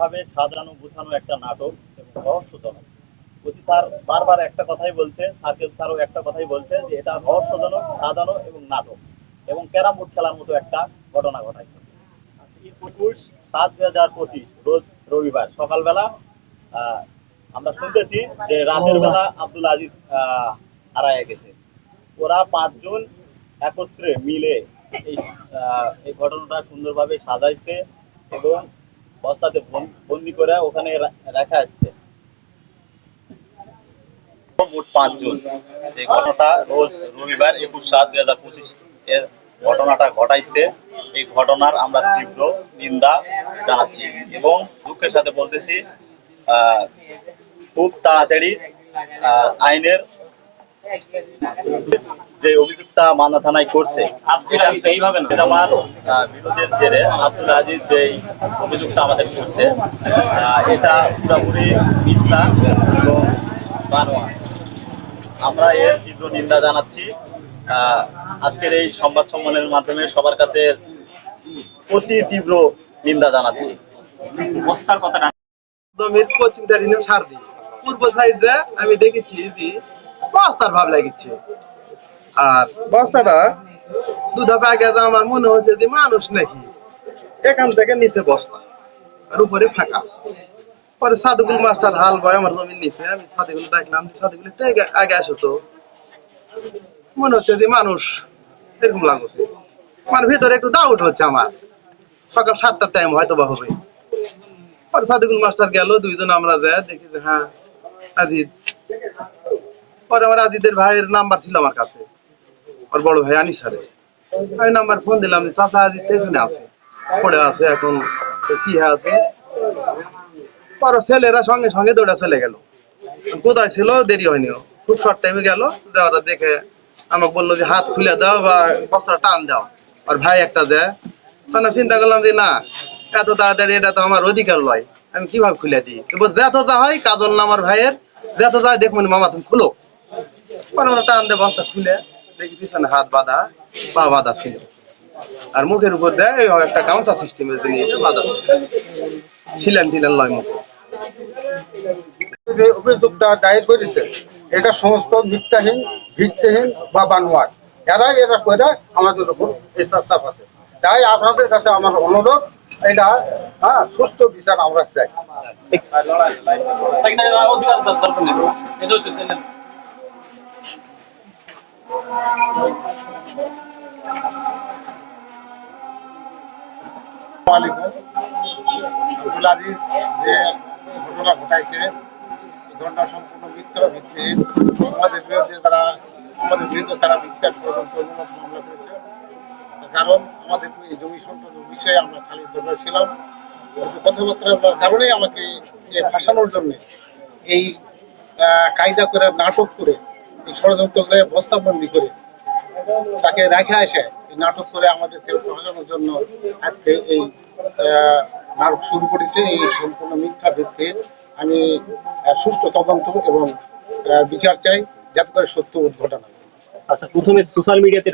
সুন্দরভাবে সাজানো গুছানো একটা নাটক এবং রহস্যজনক। অতি স্যার বারবার একটা কথাই বলছে, সার্কেল স্যারও একটা কথাই বলছে যে এটা রহস্যজনক, সাজানো এবং নাটক এবং ক্যারাম বোর্ড খেলার মতো একটা ঘটনা ঘটাইছে। 21/7/2025 রোজ রবিবার সকালবেলা আমরা শুনতেছি যে রাতের বেলা আব্দুল আজিজ হারায় গেছে। ওরা 5 জন একত্রে মিলে এই এই ঘটনাটা সুন্দরভাবে সাজাইছে এবং বস্তাতে বন্দি করে ওখানে রাখা আছে। মোট 5 জন। এই ঘটনাটা রোজ রবিবার 21/7/2025 এর ঘটনাটা ঘটাইছে। এই ঘটনার আমরা তীব্র নিন্দা জানাচ্ছি এবং দুঃখের সাথে বলতেছি খুব তাড়াতাড়ি আইনের যে অভিযুক্তা মানা থানায় করছে এইভাবে আমার বিরোধের জেরে আব্দুল আজিজ যে অভিযুক্ত আমাদের করছে এটা পুরোপুরি মিথ্যা এবং বানোয়াট। আমরা এর তীব্র নিন্দা জানাচ্ছি। আজকের এই সংবাদ সম্মেলনের মাধ্যমে সবার কাছে অতি তীব্র নিন্দা জানাচ্ছি। বস্তার কথাটা পূর্ব সাইডে আমি দেখেছি যে বস্তার ভাব লাগিচ্ছে, আর বস্তাটা দুধাপ আগে আমার মনে হচ্ছে যে মানুষ নাকি এখান থেকে নিচে বস্তা আর উপরে ফাঁকা। পরে সাদুগুল মাস্টার হাল বয় আমার জমির নিচে, আমি সাদুগুলো দেখলাম, সাদুগুলো আগে আসো তো মনে হচ্ছে যে মানুষ এরকম লাগছে। আমার ভিতরে একটু ডাউট হচ্ছে, আমার সকাল 7টার টাইম হয়তো বা হবে। পরে সাদুগুল মাস্টার গেল, 2জন আমরা যাই দেখি যে হ্যাঁ আজিজ। পরে আমার আজিদের ভাইয়ের নাম্বার ছিল আমার কাছে, আর বড় ভাই আনিসারে আমি নাম্বার ফোন দিলাম, চাচা আজিজ স্টেশনে আছে, পড়ে আছে, এখন কি আছে। পরে ছেলেরা সঙ্গে সঙ্গে দৌড়া চলে গেল। কোথায় ছিল দেরি হয়নি, খুব শর্ট টাইমে গেল। যাওয়াটা দেখে আমাকে বললো যে হাত খুলে দাও বা বস্তা টান দাও, আর ভাই একটা দেয়। তখন চিন্তা করলাম যে না, এত তাড়াতাড়ি এটা তো আমার অধিকার লয়, আমি কিভাবে খুলে দিই। যত যা হয় কাজল না আমার ভাইয়ের, যত যায় দেখবেন মামা তুমি খুলো। পরে আমরা টান দিয়ে বস্তা খুলে দেখি পিছনে হাত বাঁধা পা বাঁধা ছিল, আর মুখের উপর দেয় একটা গামছা সিস্টেমের জিনিস বাঁধা ছিলেন লয় মুখে। যে অভিযোগটা দায়ের করেছে এটা সমস্ত মিথ্যাহীন, ভিত্তিহীন বা বানোয়াট। এরাই এটা করে আমাদের উপর এই চাপ আছে। তাই আপনাদের কাছে আমার অনুরোধ, এটা সুস্থ বিচার আমরা চাই। আব্দুল আজিজ যে ঘটনা ঘটাইছে, এই ঘটনা সম্পূর্ণ মিথ্যা ভিত্তিহীন। আমাদের বিরুদ্ধে তারা মিথ্যা তদন্ত মামলা করেছে। কারণ আমাদের এই জমি সংক্রান্ত বিষয়ে আমরা খালি দরকার ছিলাম, কথাবার্তার কারণেই আমাকে ফাঁসানোর জন্য এই কায়দা করে, নাটক করে, এই ষড়যন্ত্র করে, বস্তাবন্দি করে তাকে রেখে আসে এই নাটক করে আমাদেরকে ফাঁসানোর জন্য আজকে এই নাটক শুরু করেছে। এই সম্পূর্ণ মিথ্যা ভিত্তির। আমি সুষ্ঠু তদন্ত এবং বিচার চাই, যাতে করে সত্য উদ্ঘটনা। আচ্ছা, প্রথমে সোশ্যাল মিডিয়াতে